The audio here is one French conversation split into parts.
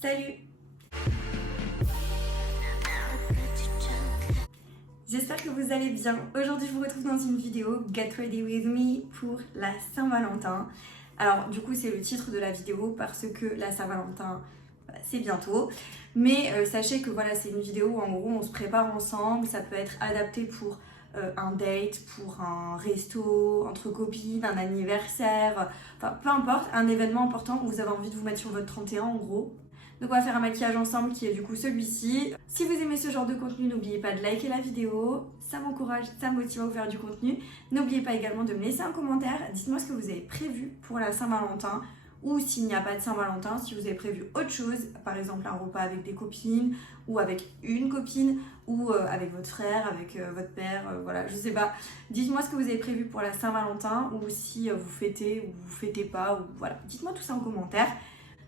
Salut! J'espère que vous allez bien. Aujourd'hui, je vous retrouve dans une vidéo Get Ready With Me pour la Saint-Valentin. Alors, du coup, c'est le titre de la vidéo parce que la Saint-Valentin, c'est bientôt. Mais sachez que voilà, c'est une vidéo où en gros, on se prépare ensemble. Ça peut être adapté pour un date, pour un resto, entre copines, un anniversaire, enfin peu importe, un événement important où vous avez envie de vous mettre sur votre 31 en gros. Donc on va faire un maquillage ensemble qui est du coup celui-ci. Si vous aimez ce genre de contenu, n'oubliez pas de liker la vidéo, ça m'encourage, ça me motive à vous faire du contenu. N'oubliez pas également de me laisser un commentaire, dites-moi ce que vous avez prévu pour la Saint-Valentin ou s'il n'y a pas de Saint-Valentin, si vous avez prévu autre chose, par exemple un repas avec des copines ou avec une copine ou avec votre frère, avec votre père, voilà, je sais pas. Dites-moi ce que vous avez prévu pour la Saint-Valentin ou si vous fêtez ou vous fêtez pas, ou voilà, dites-moi tout ça en commentaire.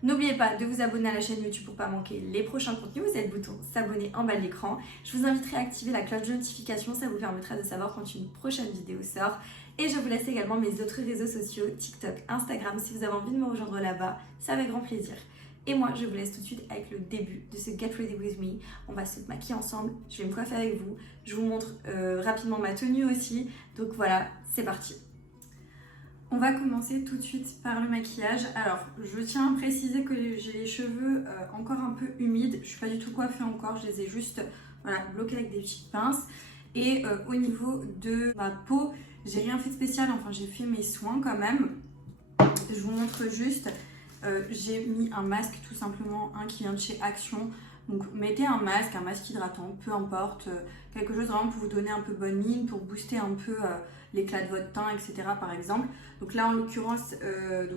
N'oubliez pas de vous abonner à la chaîne YouTube pour ne pas manquer les prochains contenus. Vous avez le bouton s'abonner en bas de l'écran. Je vous inviterai à activer la cloche de notification, ça vous permettra de savoir quand une prochaine vidéo sort. Et je vous laisse également mes autres réseaux sociaux, TikTok, Instagram, si vous avez envie de me rejoindre là-bas, c'est avec grand plaisir. Et moi, je vous laisse tout de suite avec le début de ce Get Ready With Me. On va se maquiller ensemble, je vais me coiffer avec vous. Je vous montre rapidement ma tenue aussi. Donc voilà, c'est parti. On va commencer tout de suite par le maquillage. Alors, je tiens à préciser que j'ai les cheveux encore un peu humides. Je ne suis pas du tout coiffée encore, je les ai juste bloqués avec des petites pinces. Et au niveau de ma peau, j'ai rien fait de spécial, enfin j'ai fait mes soins quand même. Je vous montre juste, j'ai mis un masque tout simplement, un qui vient de chez Action. Donc mettez un masque hydratant, peu importe, quelque chose vraiment pour vous donner un peu bonne mine, pour booster un peu l'éclat de votre teint, etc. par exemple. Donc là en l'occurrence,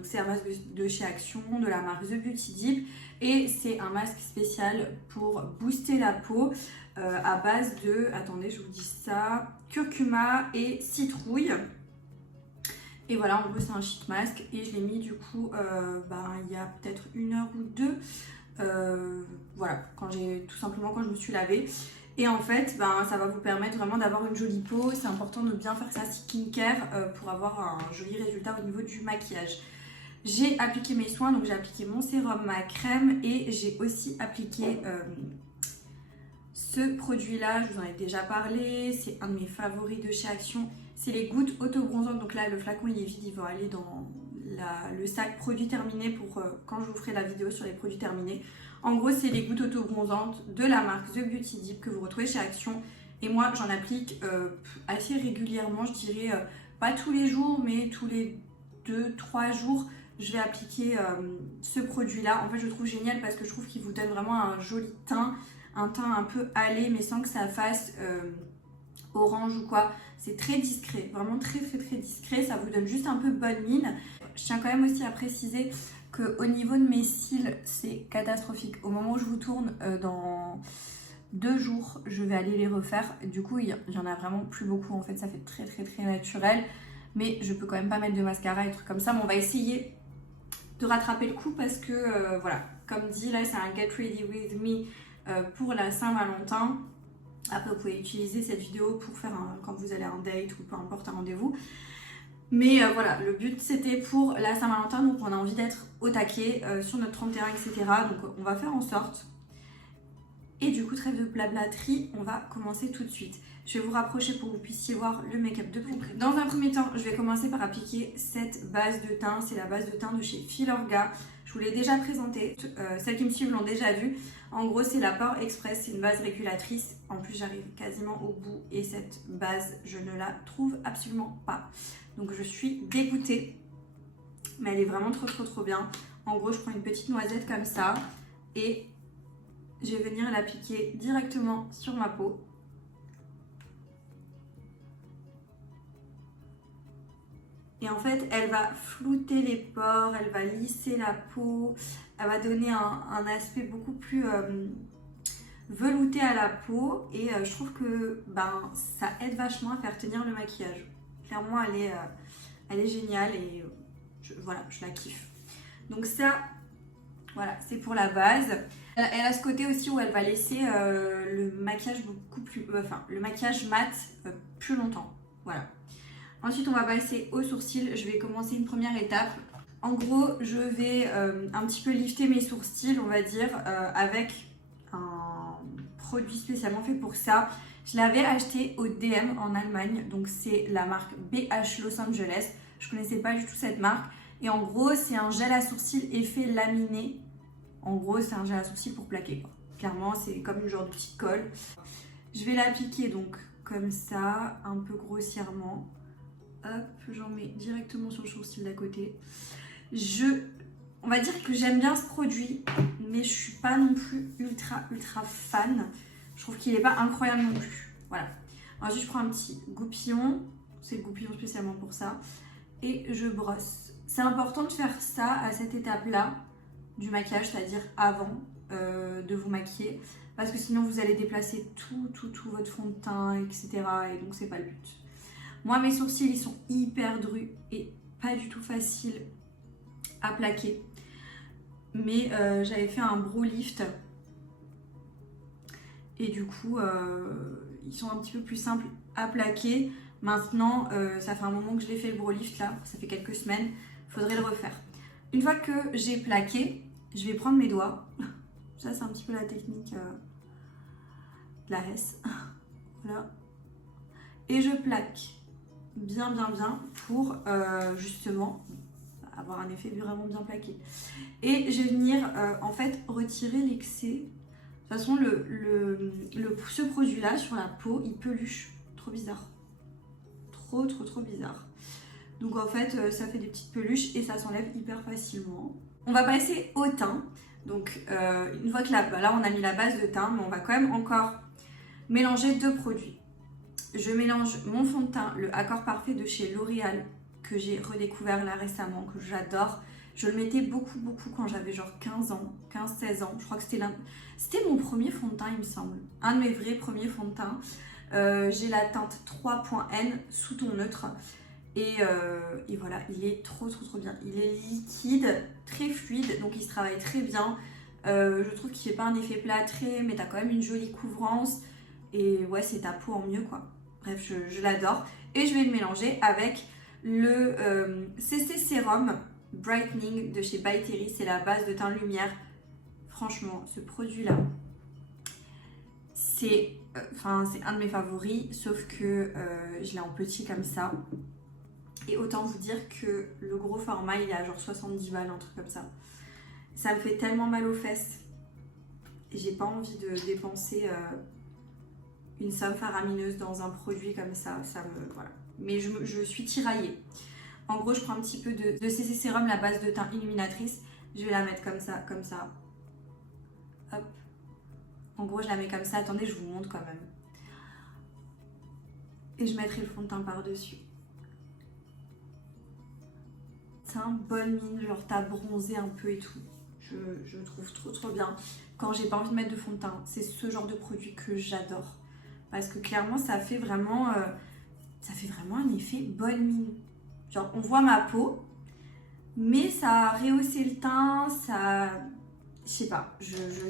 c'est un masque de chez Action, de la marque The Beauty Dip. Et c'est un masque spécial pour booster la peau à base de, attendez je vous dis ça, curcuma et citrouille. Et voilà, en gros c'est un sheet mask et je l'ai mis du coup il y a peut-être 1 heure ou 2. Voilà, tout simplement quand je me suis lavée. Et en fait, ça va vous permettre vraiment d'avoir une jolie peau. C'est important de bien faire sa skincare pour avoir un joli résultat au niveau du maquillage. J'ai appliqué mes soins, donc j'ai appliqué mon sérum, ma crème et j'ai aussi appliqué ce produit-là. Je vous en ai déjà parlé, c'est un de mes favoris de chez Action. C'est les gouttes auto-bronzantes. Donc là, le flacon il est vide, il va aller dans le sac produits terminés pour quand je vous ferai la vidéo sur les produits terminés. En gros, c'est les gouttes auto-bronzantes de la marque The Beauty Dip que vous retrouvez chez Action. Et moi, j'en applique assez régulièrement, je dirais pas tous les jours, mais tous les 2-3 jours, je vais appliquer ce produit-là. En fait, je le trouve génial parce que je trouve qu'il vous donne vraiment un joli teint, un teint un peu hâlé, mais sans que ça fasse orange ou quoi. C'est très discret, vraiment très discret, ça vous donne juste un peu bonne mine. Je tiens quand même aussi à préciser qu'au niveau de mes cils, c'est catastrophique. Au moment où je vous tourne, dans 2 jours, je vais aller les refaire. Du coup, il y en a vraiment plus beaucoup en fait, ça fait très naturel. Mais je peux quand même pas mettre de mascara et trucs comme ça, mais on va essayer de rattraper le coup parce que voilà, comme dit là, c'est un Get Ready With Me pour la Saint-Valentin. Après, vous pouvez utiliser cette vidéo pour faire quand vous allez à un date ou peu importe un rendez-vous. Mais voilà, le but c'était pour la Saint-Valentin, donc on a envie d'être au taquet sur notre 31, etc. Donc on va faire en sorte. Et du coup, trêve de blablaterie, on va commencer tout de suite. Je vais vous rapprocher pour que vous puissiez voir le make-up de plus près. Dans un premier temps, je vais commencer par appliquer cette base de teint. C'est la base de teint de chez Filorga. Je vous l'ai déjà présentée. Celles qui me suivent l'ont déjà vue. En gros, c'est la Pore Express. C'est une base régulatrice. En plus, j'arrive quasiment au bout. Et cette base, je ne la trouve absolument pas. Donc, je suis dégoûtée. Mais elle est vraiment trop bien. En gros, je prends une petite noisette comme ça. Et je vais venir l'appliquer directement sur ma peau. Et en fait, elle va flouter les pores, elle va lisser la peau, elle va donner un aspect beaucoup plus velouté à la peau. Et je trouve que ça aide vachement à faire tenir le maquillage. Clairement, elle est géniale et voilà, je la kiffe. Donc ça, voilà, c'est pour la base. Elle a ce côté aussi où elle va laisser le maquillage beaucoup plus, le maquillage mat plus longtemps. Voilà. Ensuite, on va passer aux sourcils. Je vais commencer une première étape En gros, je vais un petit peu lifter mes sourcils, on va dire, avec un produit spécialement fait pour ça. Je l'avais acheté au DM en Allemagne, donc c'est la marque BH Los Angeles. Je connaissais pas du tout cette marque. Et en gros, c'est un gel à sourcils effet laminé. En gros, c'est un gel à sourcils pour plaquer, quoi. Clairement, c'est comme une genre de petite colle. Je vais l'appliquer donc comme ça, un peu grossièrement. Hop, j'en mets directement sur le sourcil d'à côté. On va dire que j'aime bien ce produit, mais je suis pas non plus ultra fan. Je trouve qu'il est pas incroyable non plus. Voilà. Alors juste je prends un petit goupillon, c'est le goupillon spécialement pour ça, et je brosse. C'est important de faire ça à cette étape-là du maquillage, c'est-à-dire avant de vous maquiller, parce que sinon vous allez déplacer tout votre fond de teint, etc. Et donc c'est pas le but. Moi mes sourcils ils sont hyper drus et pas du tout faciles à plaquer, mais j'avais fait un brow lift et du coup ils sont un petit peu plus simples à plaquer. Maintenant ça fait un moment que je l'ai fait le brow lift là, ça fait quelques semaines, faudrait le refaire. Une fois que j'ai plaqué, je vais prendre mes doigts, ça c'est un petit peu la technique de la S, voilà, et je plaque bien pour justement avoir un effet vraiment bien plaqué. Et je vais venir en fait retirer l'excès. De toute façon ce produit là sur la peau il peluche, trop bizarre, trop bizarre. Donc en fait ça fait des petites peluches et ça s'enlève hyper facilement. On va passer au teint. Donc une fois que là on a mis la base de teint, mais on va quand même encore mélanger deux produits. Je mélange mon fond de teint, le Accord Parfait de chez L'Oréal, que j'ai redécouvert là récemment, que j'adore. Je le mettais beaucoup quand j'avais genre 15-16 ans. Je crois que c'était mon premier fond de teint il me semble. Un de mes vrais premiers fonds de teint. J'ai la teinte 3.N sous ton neutre. Et voilà, il est trop bien. Il est liquide, très fluide, donc il se travaille très bien. Je trouve qu'il fait pas un effet plâtré, mais t'as quand même une jolie couvrance. Et ouais, c'est ta peau en mieux quoi. Bref, je l'adore. Et je vais le mélanger avec le CC Serum Brightening de chez By Terry. C'est la base de teint lumière. Franchement, ce produit-là, c'est un de mes favoris. Sauf que je l'ai en petit comme ça. Et autant vous dire que le gros format, il est à genre 70 balles, un truc comme ça. Ça me fait tellement mal aux fesses. Et j'ai pas envie de dépenser une somme faramineuse dans un produit comme ça. Voilà. Mais je suis tiraillée. En gros, je prends un petit peu de CC Serum, la base de teint illuminatrice. Je vais la mettre comme ça. Hop. En gros, je la mets comme ça. Attendez, je vous montre quand même. Et je mettrai le fond de teint par-dessus. Bonne mine, genre t'as bronzé un peu et tout. Je trouve trop bien. Quand j'ai pas envie de mettre de fond de teint, c'est ce genre de produit que j'adore. Parce que clairement, ça fait vraiment un effet bonne mine. Genre, on voit ma peau, mais ça a rehaussé le teint, ça... Je sais pas, je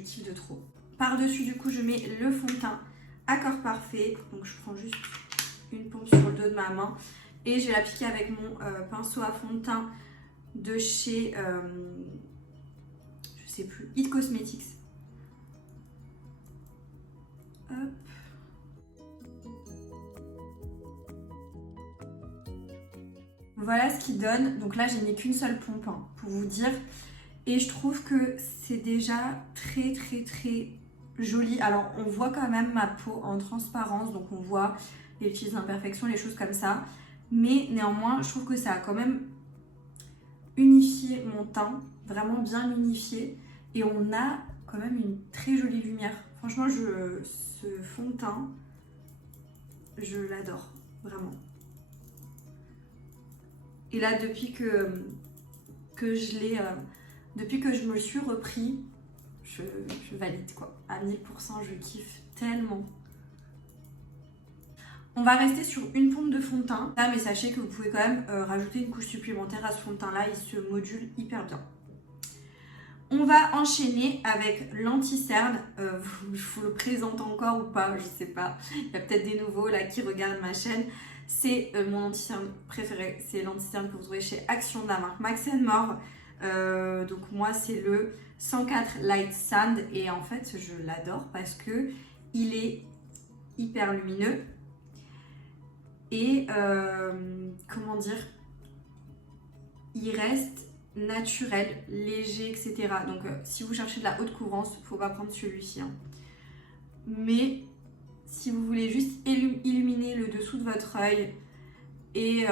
kiffe de trop. Par-dessus, du coup, je mets le fond de teint Accord Parfait. Donc, je prends juste une pompe sur le dos de ma main. Et je vais l'appliquer avec mon pinceau à fond de teint de chez, je sais plus, It Cosmetics. Hop. Voilà ce qu'il donne. Donc là, j'ai mis qu'une seule pompe hein, pour vous dire. Et je trouve que c'est déjà très joli. Alors, on voit quand même ma peau en transparence. Donc, on voit les petites imperfections, les choses comme ça. Mais néanmoins, je trouve que ça a quand même unifié mon teint, vraiment bien unifié. Et on a quand même une très jolie lumière. Franchement, ce fond de teint, je l'adore, vraiment. Et là, depuis que je me le suis repris, je valide quoi. À 1000%, je kiffe tellement. On va rester sur une pompe de fond de teint. Là, mais sachez que vous pouvez quand même rajouter une couche supplémentaire à ce fond de teint là, il se module hyper bien. On va enchaîner avec l'anti-cerne. Je vous le présente encore ou pas, je sais pas. Il y a peut-être des nouveaux là qui regardent ma chaîne. C'est mon anti-cerne préféré, c'est l'anti-cerne que vous trouvez chez Action de la marque Max More. Donc moi c'est le 104 Light Sand et en fait je l'adore parce que il est hyper lumineux et comment dire, il reste naturel, léger, etc. Donc si vous cherchez de la haute couvrance, faut pas prendre celui-ci, hein. Mais si vous voulez juste illuminer le dessous de votre œil et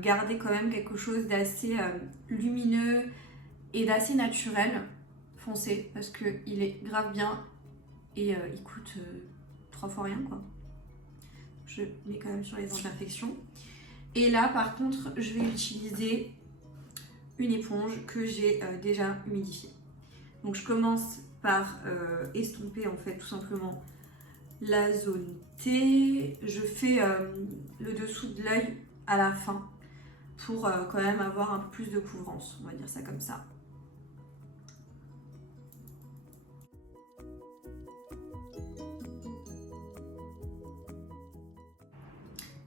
garder quand même quelque chose d'assez lumineux et d'assez naturel, foncez parce qu'il est grave bien et il coûte 3 fois rien quoi. Je mets quand même sur les imperfections. Et là par contre je vais utiliser une éponge que j'ai déjà humidifiée. Donc je commence par estomper en fait tout simplement la zone T. Je fais le dessous de l'œil à la fin pour quand même avoir un peu plus de couvrance, on va dire ça comme ça.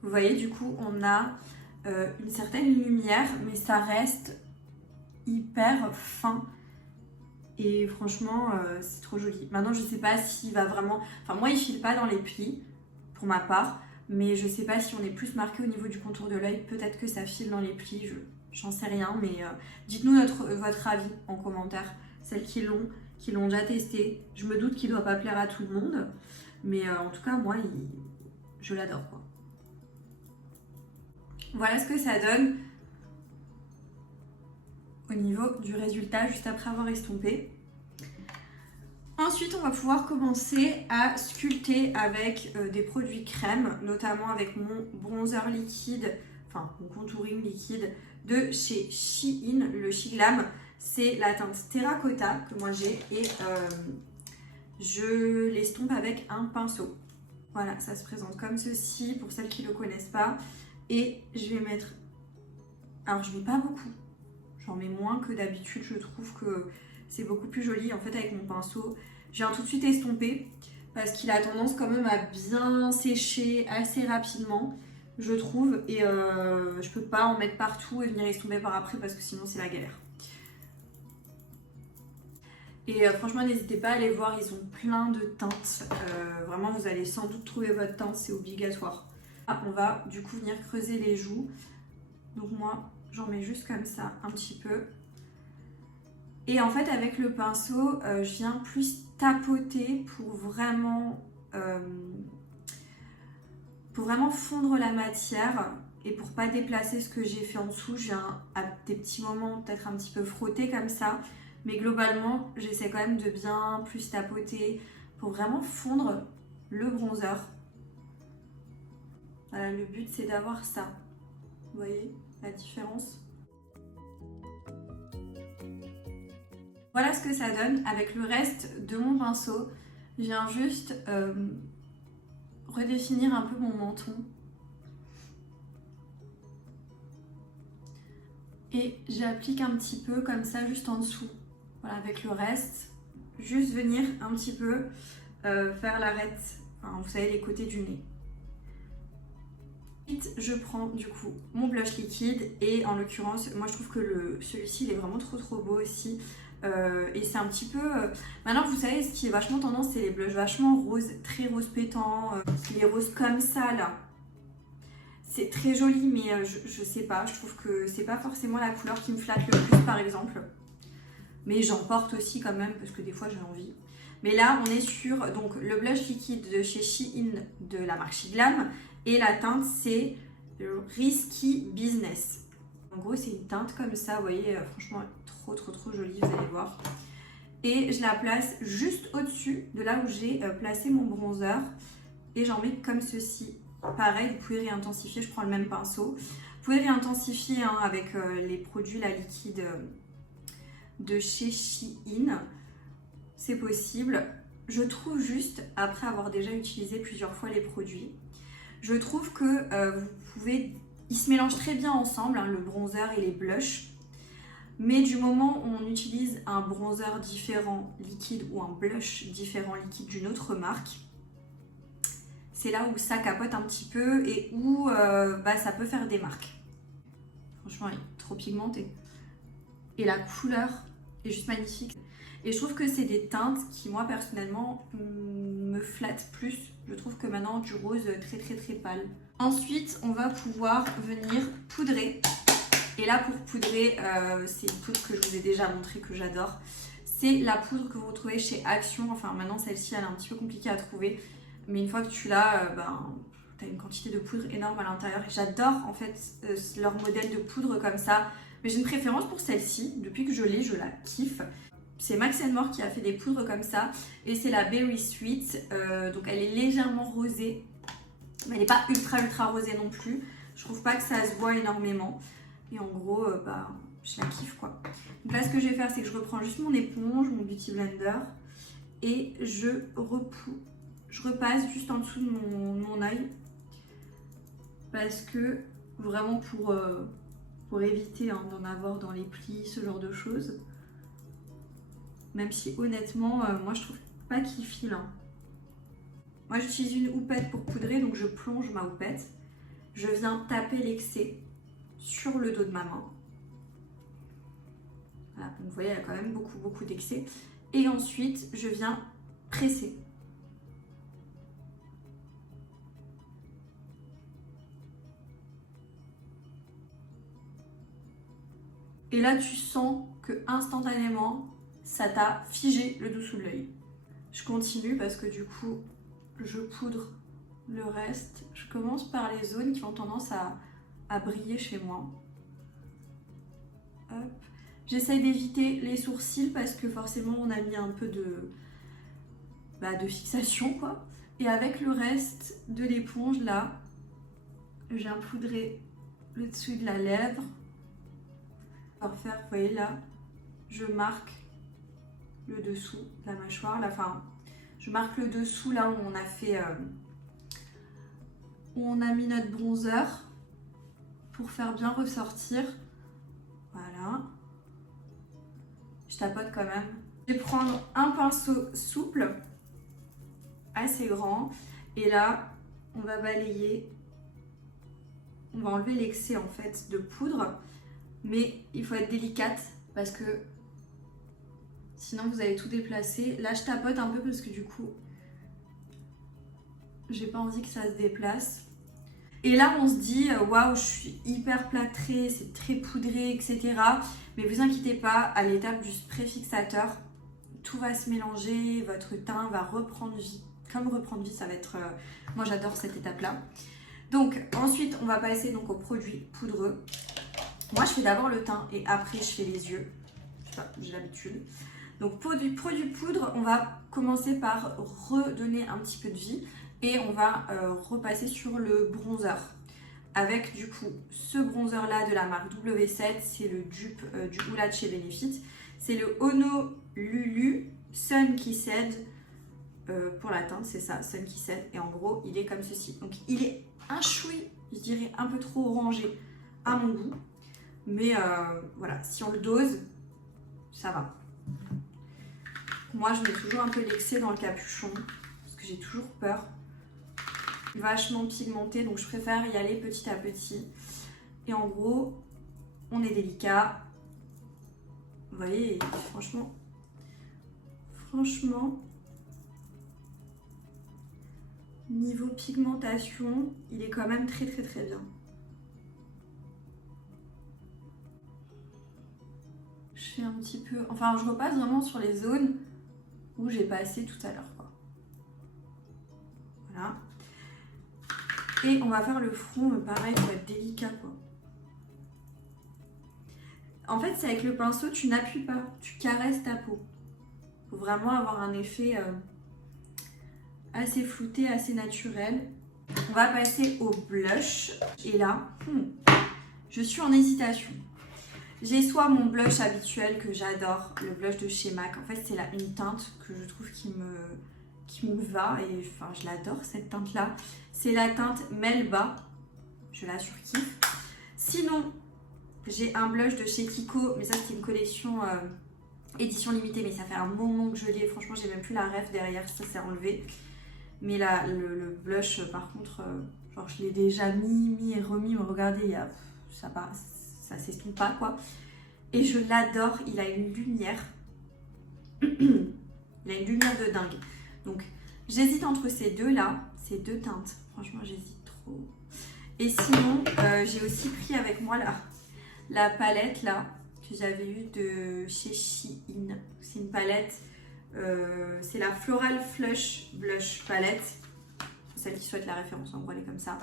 Vous voyez, du coup, on a une certaine lumière, mais ça reste hyper fin. Et franchement, c'est trop joli. Maintenant, je sais pas s'il va vraiment... Enfin, moi, il file pas dans les plis, pour ma part. Mais je sais pas si on est plus marqué au niveau du contour de l'œil. Peut-être que ça file dans les plis, j'en sais rien. Mais dites-nous votre avis en commentaire. Celles qui l'ont déjà testé. Je me doute qu'il doit pas plaire à tout le monde. Mais en tout cas, moi, je l'adore, quoi. Voilà ce que ça donne au niveau du résultat juste après avoir estompé. Ensuite, on va pouvoir commencer à sculpter avec des produits crème, notamment avec mon bronzer liquide, enfin mon contouring liquide de chez Shein, le Shiglam. C'est la teinte terracotta que moi j'ai et je l'estompe avec un pinceau. Voilà, ça se présente comme ceci pour celles qui ne le connaissent pas. Et je vais mettre, alors je mets pas beaucoup, j'en mets moins que d'habitude, je trouve que c'est beaucoup plus joli. En fait avec mon pinceau, je viens tout de suite estomper parce qu'il a tendance quand même à bien sécher assez rapidement, je trouve. Et je peux pas en mettre partout et venir estomper par après parce que sinon c'est la galère. Et franchement n'hésitez pas à aller voir, ils ont plein de teintes, vraiment vous allez sans doute trouver votre teinte, c'est obligatoire. On va du coup venir creuser les joues. Donc moi j'en mets juste comme ça un petit peu. Et en fait avec le pinceau je viens plus tapoter pour vraiment fondre la matière. Et pour pas déplacer ce que j'ai fait en dessous, je viens à des petits moments peut-être un petit peu frotter comme ça. Mais globalement j'essaie quand même de bien plus tapoter pour vraiment fondre le bronzer. Voilà, le but c'est d'avoir ça. Vous voyez la différence? Voilà ce que ça donne avec le reste de mon pinceau. Je viens juste redéfinir un peu mon menton. Et j'applique un petit peu comme ça juste en dessous. Voilà, avec le reste. Juste venir un petit peu faire l'arête, enfin, vous savez, les côtés du nez. Je prends du coup mon blush liquide et en l'occurrence moi je trouve que celui-ci il est vraiment trop beau aussi et c'est un petit peu maintenant vous savez ce qui est vachement tendance, c'est les blushs vachement roses, très rose pétant, les roses comme ça là, c'est très joli mais je sais pas, je trouve que c'est pas forcément la couleur qui me flatte le plus par exemple, mais j'en porte aussi quand même parce que des fois j'ai envie. Mais là on est sur donc le blush liquide de chez Shein de la marque Shiglam. Et la teinte, c'est Risky Business. En gros, c'est une teinte comme ça, vous voyez, franchement, trop jolie, vous allez voir. Et je la place juste au-dessus de là où j'ai placé mon bronzer. Et j'en mets comme ceci. Pareil, vous pouvez réintensifier, je prends le même pinceau. Vous pouvez réintensifier hein, avec les produits, la liquide de chez Shein. C'est possible. Je trouve juste, après avoir déjà utilisé plusieurs fois les produits, je trouve que vous pouvez, ils se mélangent très bien ensemble, hein, le bronzer et les blushs. Mais du moment où on utilise un bronzer différent liquide ou un blush différent liquide d'une autre marque, c'est là où ça capote un petit peu et où ça peut faire des marques. Franchement, il est trop pigmenté. Et la couleur est juste magnifique. Et je trouve que c'est des teintes qui, moi, personnellement, me flattent plus. Je trouve que maintenant, du rose très très très pâle. Ensuite, on va pouvoir venir poudrer. Et là, pour poudrer, c'est une poudre que je vous ai déjà montré, que j'adore. C'est la poudre que vous retrouvez chez Action. Enfin, maintenant, celle-ci, elle est un petit peu compliquée à trouver. Mais une fois que tu l'as, tu as une quantité de poudre énorme à l'intérieur. Et j'adore, en fait, leur modèle de poudre comme ça. Mais j'ai une préférence pour celle-ci. Depuis que je l'ai, je la kiffe. C'est Max & More qui a fait des poudres comme ça. Et c'est la Berry Sweet. Donc, elle est légèrement rosée. Mais elle n'est pas ultra rosée non plus. Je trouve pas que ça se voit énormément. Et en gros, je la kiffe quoi. Donc là, ce que je vais faire, c'est que je reprends juste mon éponge, mon Beauty Blender. Et je repasse juste en dessous de mon œil. Parce que, vraiment pour éviter d'en avoir dans les plis, ce genre de choses. Même si honnêtement, moi je trouve pas qu'il file. Hein. Moi j'utilise une houppette pour poudrer, donc je plonge ma houppette. Je viens taper l'excès sur le dos de ma main. Voilà, donc vous voyez, il y a quand même beaucoup d'excès. Et ensuite, je viens presser. Et là, tu sens que instantanément, ça t'a figé le dessous de l'œil. Je continue parce que du coup, je poudre le reste. Je commence par les zones qui ont tendance à briller chez moi. Hop. J'essaye d'éviter les sourcils parce que forcément, on a mis un peu de fixation, quoi. Et avec le reste de l'éponge, là, je viens poudrer le dessus de la lèvre. Pour faire, vous voyez là, je marque le dessous de la mâchoire, je marque le dessous là où on a fait, où on a mis notre bronzer pour faire bien ressortir. Voilà. Je tapote quand même. Je vais prendre un pinceau souple, assez grand, et là, on va balayer. On va enlever l'excès en fait de poudre. Mais il faut être délicate parce que sinon vous allez tout déplacer. Là je tapote un peu parce que du coup j'ai pas envie que ça se déplace. Et là on se dit waouh, je suis hyper plâtrée, c'est très poudré, etc. Mais vous inquiétez pas, à l'étape du spray fixateur, tout va se mélanger, votre teint va reprendre vie. Comme reprendre vie, ça va être... moi j'adore cette étape là. Donc ensuite on va passer donc au produit poudreux. Moi, je fais d'abord le teint et après, je fais les yeux. J'ai l'habitude. Donc, pour du produit poudre, on va commencer par redonner un petit peu de vie et on va repasser sur le bronzer. Avec du coup ce bronzer-là de la marque W7, c'est le dupe du Hoola de chez Benefit. C'est le Honolulu Sun Kissed. Pour la teinte, c'est ça, Sun Kissed. Et en gros, il est comme ceci. Donc, il est un chouï, je dirais un peu trop orangé à mon goût. Mais voilà, si on le dose, ça va. Moi, je mets toujours un peu l'excès dans le capuchon parce que j'ai toujours peur. Vachement pigmenté, donc je préfère y aller petit à petit. Et en gros, on est délicat. Vous voyez, franchement, niveau pigmentation, il est quand même très bien. Je fais un petit peu... Enfin, je repasse vraiment sur les zones où j'ai passé tout à l'heure, quoi. Voilà. Et on va faire le front, mais pareil, pour être délicat, quoi. En fait, c'est avec le pinceau, tu n'appuies pas, tu caresses ta peau. Faut vraiment avoir un effet assez flouté, assez naturel. On va passer au blush. Et là, je suis en hésitation. J'ai soit mon blush habituel que j'adore, le blush de chez MAC. En fait, c'est là une teinte que je trouve qui me va et enfin, je l'adore cette teinte-là. C'est la teinte Melba. Je la surkiffe. Sinon, j'ai un blush de chez Kiko, mais ça c'est une collection édition limitée, mais ça fait un moment que je l'ai. Franchement, j'ai même plus la ref derrière, ça s'est enlevé. Mais là, le blush, par contre, genre je l'ai déjà mis et remis. Mais regardez, ça s'estompe pas, quoi. Et je l'adore, il a une lumière. Il a une lumière de dingue. Donc, j'hésite entre ces deux-là, ces deux teintes. Franchement, j'hésite trop. Et sinon, j'ai aussi pris avec moi la palette, là, que j'avais eue de chez Shein. C'est une palette, c'est la Floral Flush Blush Palette. Pour celle qui souhaite la référence, en gros, elle est comme ça.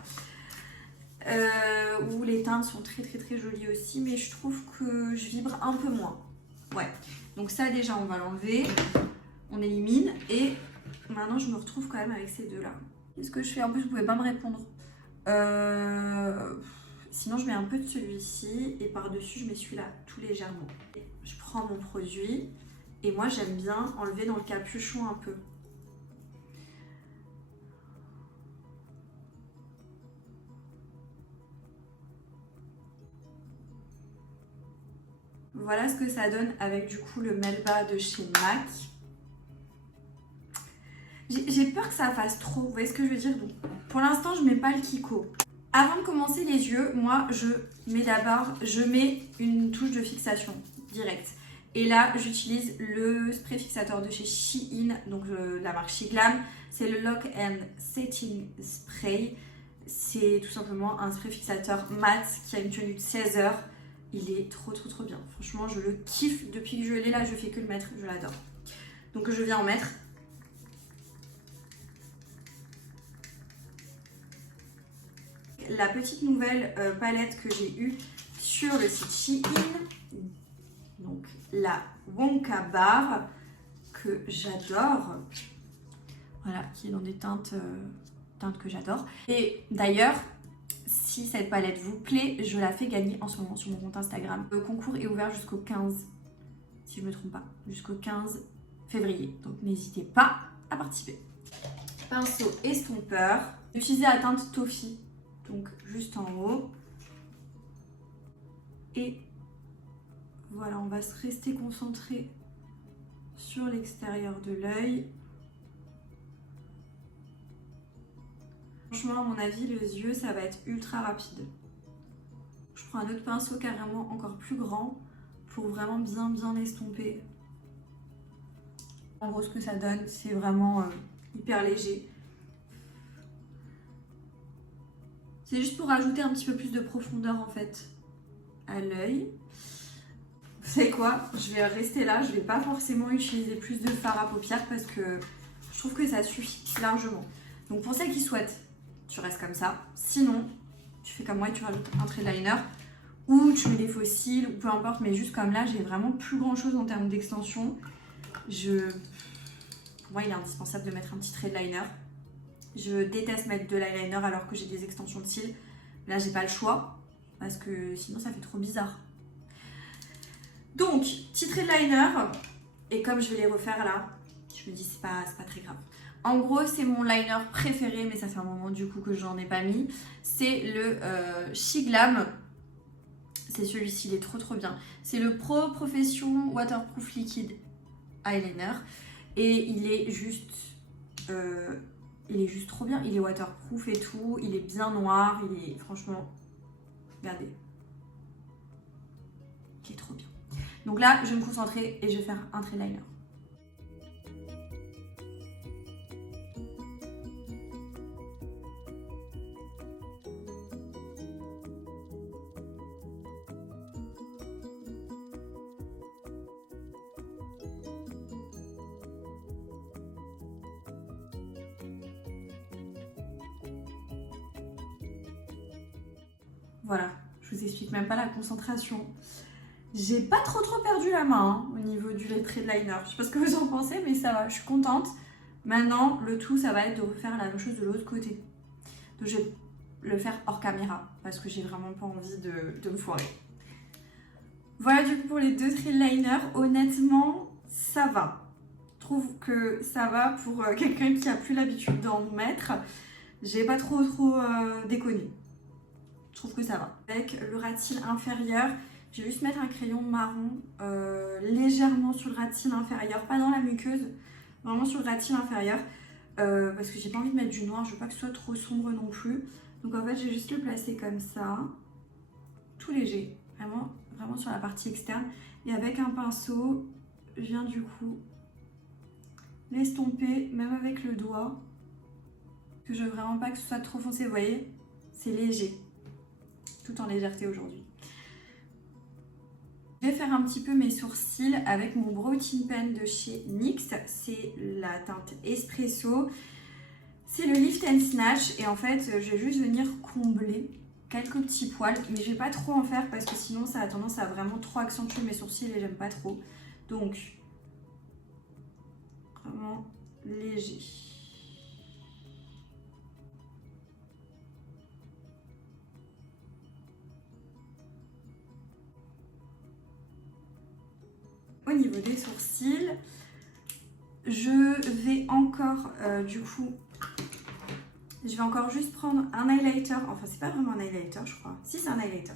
Où les teintes sont très jolies aussi, mais je trouve que je vibre un peu moins. Ouais, donc ça déjà on va l'enlever, on élimine et maintenant je me retrouve quand même avec ces deux là. Qu'est-ce que je fais? En plus vous pouvez pas me répondre. Sinon je mets un peu de celui-ci et par dessus je mets celui-là tout légèrement. Je prends mon produit et moi j'aime bien enlever dans le capuchon un peu. Voilà ce que ça donne avec du coup le Melba de chez MAC. J'ai peur que ça fasse trop, vous voyez ce que je veux dire? Donc, pour l'instant, je mets pas le Kiko. Avant de commencer les yeux, moi, je mets une touche de fixation directe. Et là, j'utilise le spray fixateur de chez Shein, donc la marque Shiglam. C'est le Lock and Setting Spray. C'est tout simplement un spray fixateur mat qui a une tenue de 16 heures. Il est trop bien. Franchement, je le kiffe. Depuis que je l'ai là, je fais que le mettre. Je l'adore. Donc, je viens en mettre. La petite nouvelle palette que j'ai eue sur le site Shein. Donc, la Wonka Bar que j'adore. Voilà, qui est dans des teintes que j'adore. Et d'ailleurs, si cette palette vous plaît, je la fais gagner en ce moment sur mon compte Instagram. Le concours est ouvert jusqu'au 15, si je ne me trompe pas, jusqu'au 15 février. Donc n'hésitez pas à participer. Pinceau estompeur. Utilisez la teinte Toffee, donc juste en haut. Et voilà, on va se rester concentré sur l'extérieur de l'œil. Franchement, à mon avis, les yeux, ça va être ultra rapide. Je prends un autre pinceau carrément encore plus grand pour vraiment bien estomper. En gros, ce que ça donne, c'est vraiment hyper léger. C'est juste pour ajouter un petit peu plus de profondeur en fait à l'œil. Vous savez quoi? Je vais rester là, je vais pas forcément utiliser plus de fard à paupières parce que je trouve que ça suffit largement. Donc pour celles qui souhaitent, tu restes comme ça. Sinon, tu fais comme moi et tu rajoutes un trait de liner ou tu mets des faux cils ou peu importe, mais juste comme là, j'ai vraiment plus grand chose en termes d'extension. Pour moi, il est indispensable de mettre un petit trait de liner. Je déteste mettre de l'eyeliner alors que j'ai des extensions de cils. Là, j'ai pas le choix parce que sinon, ça fait trop bizarre. Donc, petit trait de liner. Et comme je vais les refaire là, je me dis c'est pas très grave. En gros, c'est mon liner préféré, mais ça fait un moment du coup que j'en ai pas mis. C'est le Shiglam. C'est celui-ci, il est trop bien. C'est le Pro Profession Waterproof Liquid Eyeliner. Et il est juste trop bien. Il est waterproof et tout. Il est bien noir. Il est franchement... Regardez. Il est trop bien. Donc là, je vais me concentrer et je vais faire un trait de liner. Voilà, je vous explique même pas la concentration. J'ai pas trop perdu la main au niveau du trait de liner. Je sais pas ce que vous en pensez, mais ça va, je suis contente. Maintenant, le tout, ça va être de refaire la même chose de l'autre côté. Donc je vais le faire hors caméra, parce que j'ai vraiment pas envie de me foirer. Voilà du coup pour les deux traits de liner. Honnêtement, ça va. Je trouve que ça va pour quelqu'un qui a plus l'habitude d'en mettre. J'ai pas trop déconné. Je trouve que ça va. Avec le ras de cils inférieur, je vais juste mettre un crayon marron légèrement sur le ras de cils inférieur, pas dans la muqueuse, vraiment sur le ras de cils inférieur. parce que j'ai pas envie de mettre du noir, je veux pas que ce soit trop sombre non plus. Donc en fait je vais juste le placer comme ça, tout léger, vraiment, vraiment sur la partie externe. Et avec un pinceau, je viens du coup l'estomper, même avec le doigt, que je veux vraiment pas que ce soit trop foncé, vous voyez, c'est léger, tout en légèreté aujourd'hui. Je vais faire un petit peu mes sourcils avec mon Brow Tint Pen de chez NYX, c'est la teinte Espresso. C'est le Lift and Snatch et en fait je vais juste venir combler quelques petits poils, mais je vais pas trop en faire parce que sinon ça a tendance à vraiment trop accentuer mes sourcils et j'aime pas trop. Donc vraiment léger. Au niveau des sourcils, je vais encore du coup, je vais encore juste prendre un highlighter, enfin c'est pas vraiment un highlighter je crois, si c'est un highlighter.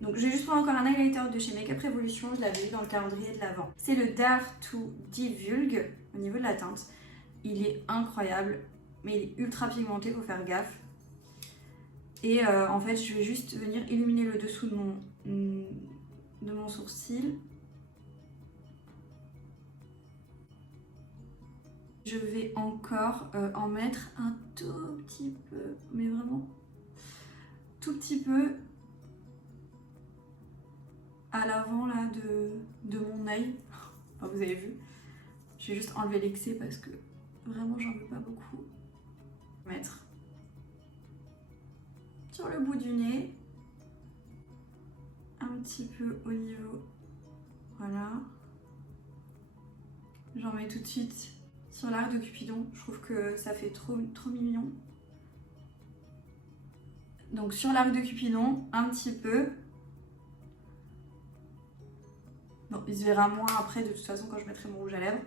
Donc je vais juste prendre encore un highlighter de chez Makeup Revolution, je l'avais eu dans le calendrier de l'Avent. C'est le Dare to Divulge au niveau de la teinte. Il est incroyable, mais il est ultra pigmenté, faut faire gaffe. Et en fait je vais juste venir illuminer le dessous de mon sourcil. Je vais encore en mettre un tout petit peu, mais vraiment tout petit peu à l'avant là de mon œil. Enfin, vous avez vu. Je vais juste enlever l'excès parce que vraiment j'en veux pas beaucoup. Mettre sur le bout du nez, un petit peu au niveau, voilà. J'en mets tout de suite sur l'arc de Cupidon, je trouve que ça fait trop mignon. Donc sur l'arc de Cupidon, un petit peu. Bon, il se verra moins après de toute façon quand je mettrai mon rouge à lèvres.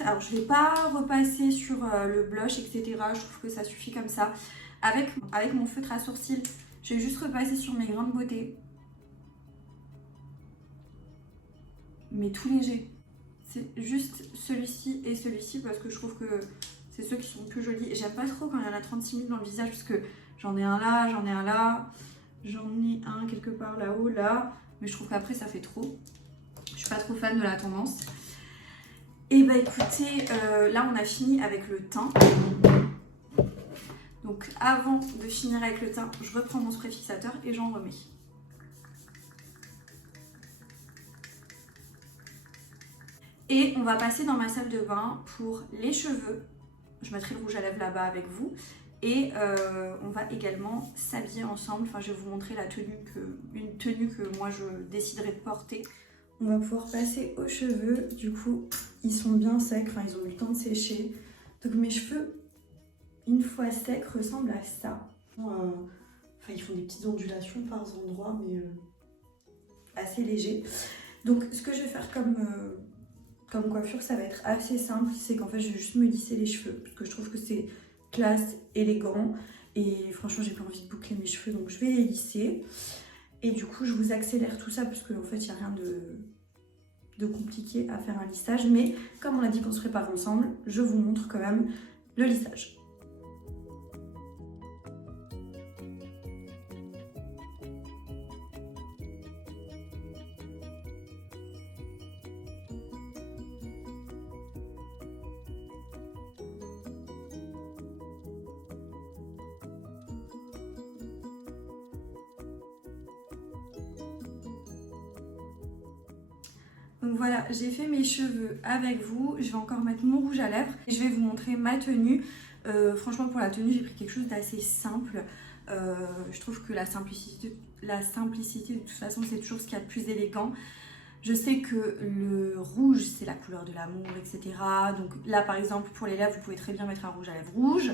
Alors je vais pas repasser sur le blush, etc. Je trouve que ça suffit comme ça. Avec mon feutre à sourcils, je vais juste repasser sur mes grains de beauté. Mais tout léger. C'est juste celui-ci et celui-ci parce que je trouve que c'est ceux qui sont plus jolis. J'aime pas trop quand il y en a 36 000 dans le visage parce que j'en ai un là, j'en ai un là, j'en ai un quelque part là-haut, là. Mais je trouve qu'après ça fait trop. Je suis pas trop fan de la tendance. Et bah écoutez, là on a fini avec le teint. Donc avant de finir avec le teint, je reprends mon spray fixateur et j'en remets. Et on va passer dans ma salle de bain pour les cheveux. Je mettrai le rouge à lèvres là-bas avec vous. Et on va également s'habiller ensemble. Enfin, je vais vous montrer une tenue que moi je déciderai de porter. On va pouvoir passer aux cheveux. Du coup, ils sont bien secs. Enfin, ils ont eu le temps de sécher. Donc mes cheveux, une fois secs, ressemblent à ça. Enfin, ils font des petites ondulations par endroits, mais assez légers. Donc, ce que je vais faire comme coiffure, ça va être assez simple. C'est qu'en fait, je vais juste me lisser les cheveux. Parce que je trouve que c'est classe, élégant. Et franchement, j'ai pas envie de boucler mes cheveux, donc je vais les lisser. Et du coup, je vous accélère tout ça parce qu'en fait, il n'y a rien de compliqué à faire un lissage. Mais comme on a dit qu'on se prépare ensemble, je vous montre quand même le lissage. Donc voilà, j'ai fait mes cheveux avec vous. Je vais encore mettre mon rouge à lèvres. Et je vais vous montrer ma tenue. Franchement, pour la tenue, j'ai pris quelque chose d'assez simple. Je trouve que la simplicité de toute façon, c'est toujours ce qu'il y a de plus élégant. Je sais que le rouge, c'est la couleur de l'amour, etc. Donc là, par exemple, pour les lèvres, vous pouvez très bien mettre un rouge à lèvres rouge.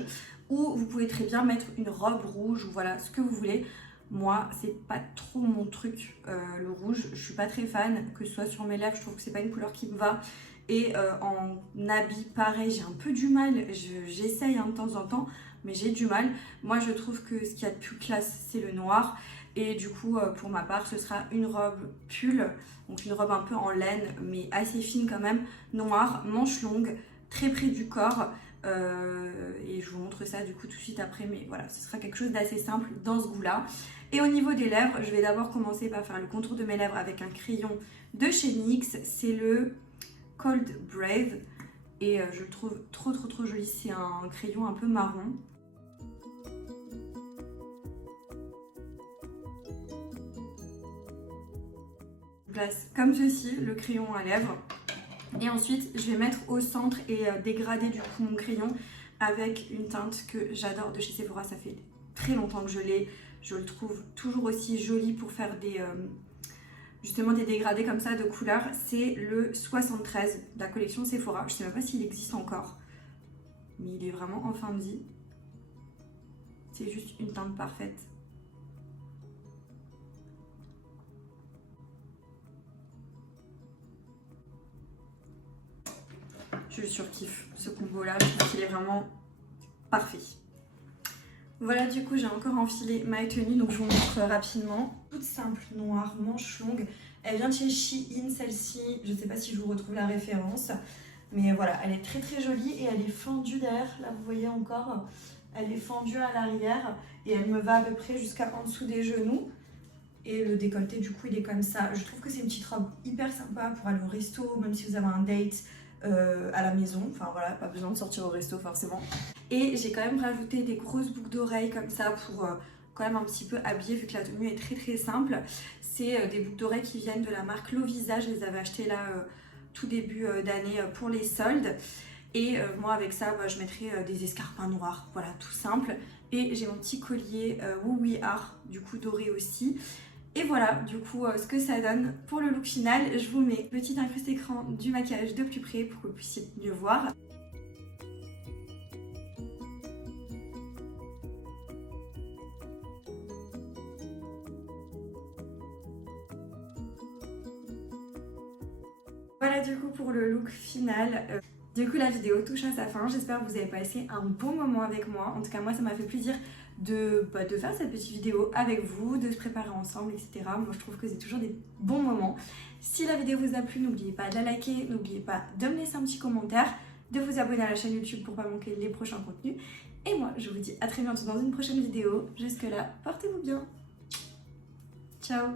Ou vous pouvez très bien mettre une robe rouge, ou voilà, ce que vous voulez. Moi, c'est pas trop mon truc, le rouge. Je suis pas très fan, que ce soit sur mes lèvres, je trouve que c'est pas une couleur qui me va. Et en habit, pareil, j'ai un peu du mal. J'essaye de temps en temps, mais j'ai du mal. Moi, je trouve que ce qu'il y a de plus classe, c'est le noir. Et du coup, pour ma part, ce sera une robe pull. Donc une robe un peu en laine, mais assez fine quand même. Noire, manche longue, très près du corps. Et je vous montre ça du coup tout de suite après, mais voilà, ce sera quelque chose d'assez simple dans ce goût-là. Et au niveau des lèvres, je vais d'abord commencer par faire le contour de mes lèvres avec un crayon de chez NYX, c'est le Cold Brave. Et je le trouve trop joli, c'est un crayon un peu marron. Je place comme ceci le crayon à lèvres. Et ensuite, je vais mettre au centre et dégrader du coup mon crayon avec une teinte que j'adore de chez Sephora. Ça fait très longtemps que je l'ai. Je le trouve toujours aussi joli pour faire justement des dégradés comme ça de couleurs. C'est le 73 de la collection Sephora. Je ne sais même pas s'il existe encore, mais il est vraiment en fin de vie. C'est juste une teinte parfaite. Je surkiffe ce combo là, je trouve qu'il est vraiment parfait. Voilà, du coup j'ai encore enfilé ma tenue, donc je vous montre rapidement. Toute simple, noire, manche longue. Elle vient de chez Shein, celle-ci. Je ne sais pas si je vous retrouve la référence, mais voilà, elle est très jolie et elle est fendue derrière. Là vous voyez encore, elle est fendue à l'arrière et elle me va à peu près jusqu'à en dessous des genoux. Et le décolleté du coup il est comme ça. Je trouve que c'est une petite robe hyper sympa pour aller au resto, même si vous avez un date. À la maison, enfin voilà, pas besoin de sortir au resto forcément. Et j'ai quand même rajouté des grosses boucles d'oreilles comme ça pour quand même un petit peu habiller vu que la tenue est très simple. C'est des boucles d'oreilles qui viennent de la marque Lovisa, je les avais achetées là tout début d'année pour les soldes. Et moi avec ça, je mettrai des escarpins noirs, voilà, tout simple. Et j'ai mon petit collier Woo We Are, du coup doré aussi. Et voilà, du coup, ce que ça donne pour le look final. Je vous mets petit incruste écran du maquillage de plus près pour que vous puissiez mieux voir. Voilà du coup pour le look final. Du coup la vidéo touche à sa fin. J'espère que vous avez passé un bon moment avec moi. En tout cas moi ça m'a fait plaisir de faire cette petite vidéo avec vous, de se préparer ensemble, etc. Moi je trouve que c'est toujours des bons moments. Si la vidéo vous a plu, n'oubliez pas de la liker, n'oubliez pas de me laisser un petit commentaire, de vous abonner à la chaîne YouTube pour pas manquer les prochains contenus. Et moi je vous dis à très bientôt dans une prochaine vidéo. Jusque là, portez-vous bien. Ciao.